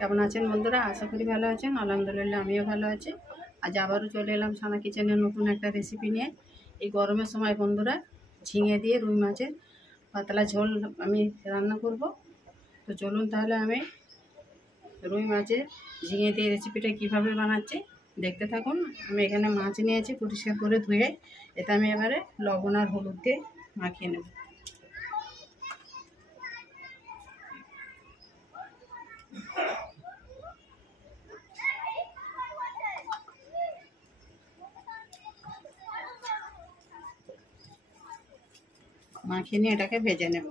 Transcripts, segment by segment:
কেমন আছেন বন্ধুরা? আশা করি ভালো আছেন। আলহামদুলিল্লাহ আমিও ভালো আছি। আজ আবারও চলে এলাম সানা কিচেনের নতুন একটা রেসিপি নিয়ে। এই গরমের সময় বন্ধুরা ঝিঙে দিয়ে রুই মাছের পাতলা ঝোল আমি রান্না করব। তো চলুন তাহলে আমি রুই মাছের ঝিঙে দিয়ে রেসিপিটা কীভাবে বানাচ্ছি দেখতে থাকুন। আমি এখানে মাছ নিয়েছি পরিষ্কার করে ধুয়ে, এটা আমি এবারে লবণ আর হলুদ দিয়ে মাখিয়ে নেব। মাখিয়ে নিয়ে এটাকে ভেজে নেব।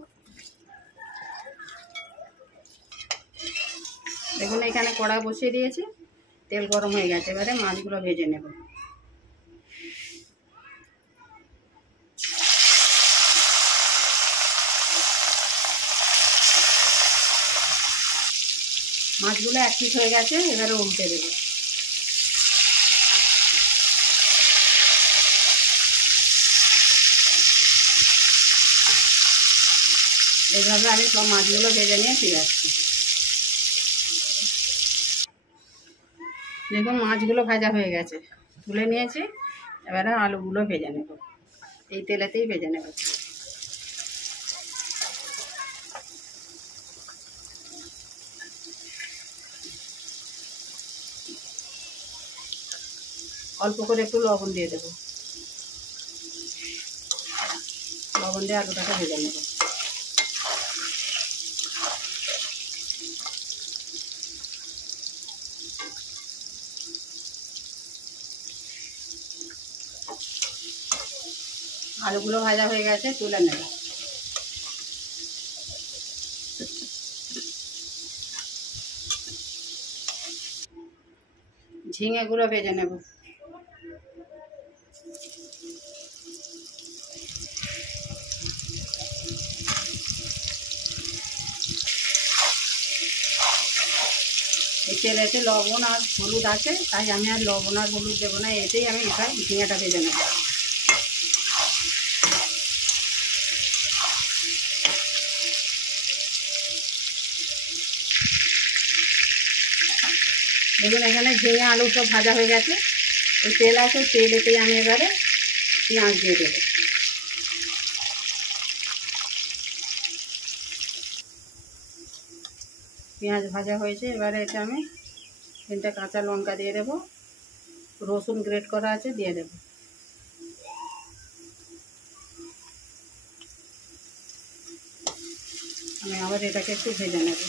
দেখুন এখানে কড়া বসিয়ে দিয়েছি, তেল গরম হয়ে গেছে, এবারে মাছগুলো ভেজে নেব। মাছগুলো এক পিস হয়ে গেছে, এবারে উল্টে দেব। এইভাবে আমি সব মাছগুলো ভেজে নিয়ে ফিরে আসছি। দেখুন মাছগুলো ভাজা হয়ে গেছে, তুলে নিয়েছি। এবারে আলুগুলো ভেজে নেব, এই তেলেতেই ভেজে নেব। অল্প করে একটু লবণ দিয়ে দেব, লবণ দিয়ে আলুটাকে ভেজে নেব। আলুগুলো ভাজা হয়ে গেছে, তুলে নেব। ঝিঙেগুলো ভেজে নেব। এই তেলেতে লবণ আর হলুদ আছে, তাই আমি আর লবণ আর হলুদ দেবো না, এতেই আমি এটা ঝিঙেটা ভেজে নেব। দেখুন এখানে ঝিঙে আলু সব ভাজা হয়ে গেছে। ওই তেল আছে, তেলেতেই আমি এবারে পেঁয়াজ দিয়ে দেবো। পেঁয়াজ ভাজা হয়েছে, এবারে এতে আমি 3টে কাঁচা লঙ্কা দিয়ে দেবো, রসুন গ্রেট করা আছে দিয়ে দেবো। আমি আবার এটাকে একটু ভেজে নেব।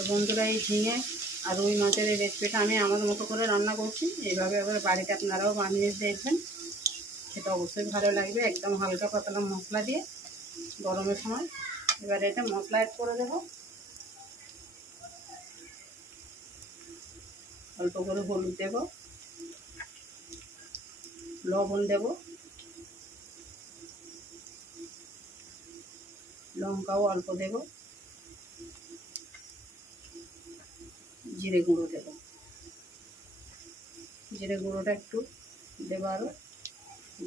তো বন্ধুরা এই ঝিঙে আর রুই মাছের এই রেসিপিটা আমি আমার মতো করে রান্না করছি। এইভাবে আবার বাড়িতে আপনারাও বানিয়ে দেখবেন, সেটা অবশ্যই ভালো লাগবে। একদম হালকা পাতলা মশলা দিয়ে গরমের সময়। এবার এটা মশলা অ্যাড করে দেব। অল্প করে হলুদ দেব, লবণ দেব, লঙ্কাও অল্প দেব, জিরে গুঁড়ো দেব। জিরে গুঁড়োটা একটু দেবো আরও,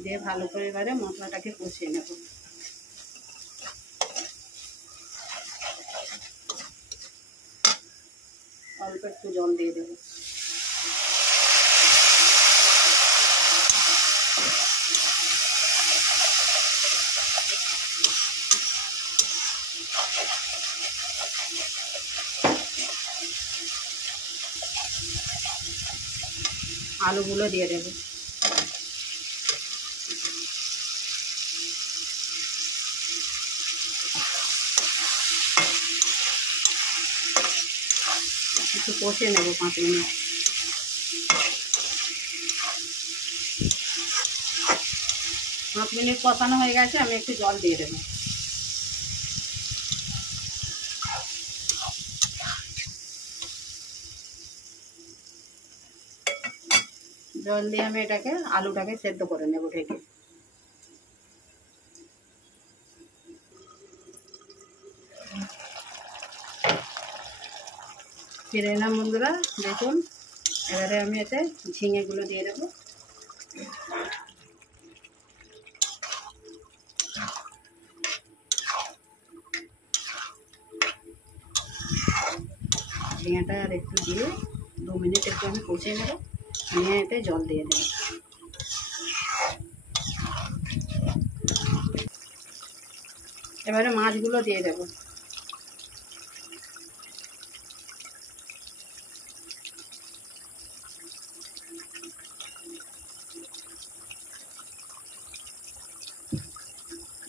দিয়ে ভালো করে এবারে মশলাটাকে কষিয়ে নেব। অল্প একটু জল দিয়ে দেবো। আলুগুলো দিয়ে দেবো। একটু কষিয়ে নেব 5 মিনিট। 5 মিনিট কষানো হয়ে গেছে, আমি একটু জল দিয়ে দেবো। জল দিয়ে আমি এটাকে আলুটাকে সেদ্ধ করে নেব ঢেকে। ফিরে এলাম বন্ধুরা, দেখুন এবারে আমি এতে ঝিঙেগুলো দিয়ে দেবো। ঝিঙেটা আর একটু দিয়ে 2 মিনিট একটু আমি কষিয়ে নেব, নিয়ে এতে জল দিয়ে দেব। এবারে মাছগুলো দিয়ে দেব।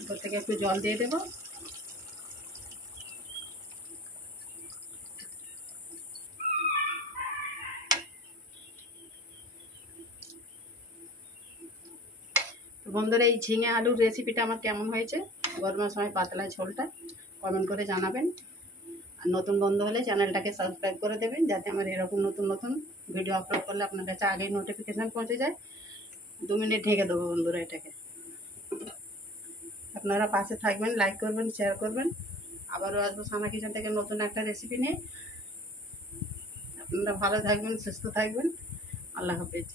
উপর থেকে একটু জল দিয়ে দেব। তো বন্ধুরা, এই ঝিঙে আলুর রেসিপিটা আমার কেমন হয়েছে, গরমের সময় পাতলা ঝোলটা, কমেন্ট করে জানাবেন। আর নতুন বন্ধু হলে চ্যানেলটাকে সাবস্ক্রাইব করে দেবেন, যাতে আমার এরকম নতুন নতুন ভিডিও আপলোড করলে আপনার কাছে আগেই নোটিফিকেশান পৌঁছে যায়। 2 মিনিট ঢেকে দেবো বন্ধুরা এটাকে। আপনারা পাশে থাকবেন, লাইক করবেন, শেয়ার করবেন। আবারও আসবো সানা কিচেন থেকে নতুন একটা রেসিপি নিয়ে। আপনারা ভালো থাকবেন, সুস্থ থাকবেন। আল্লাহ হাফেজ।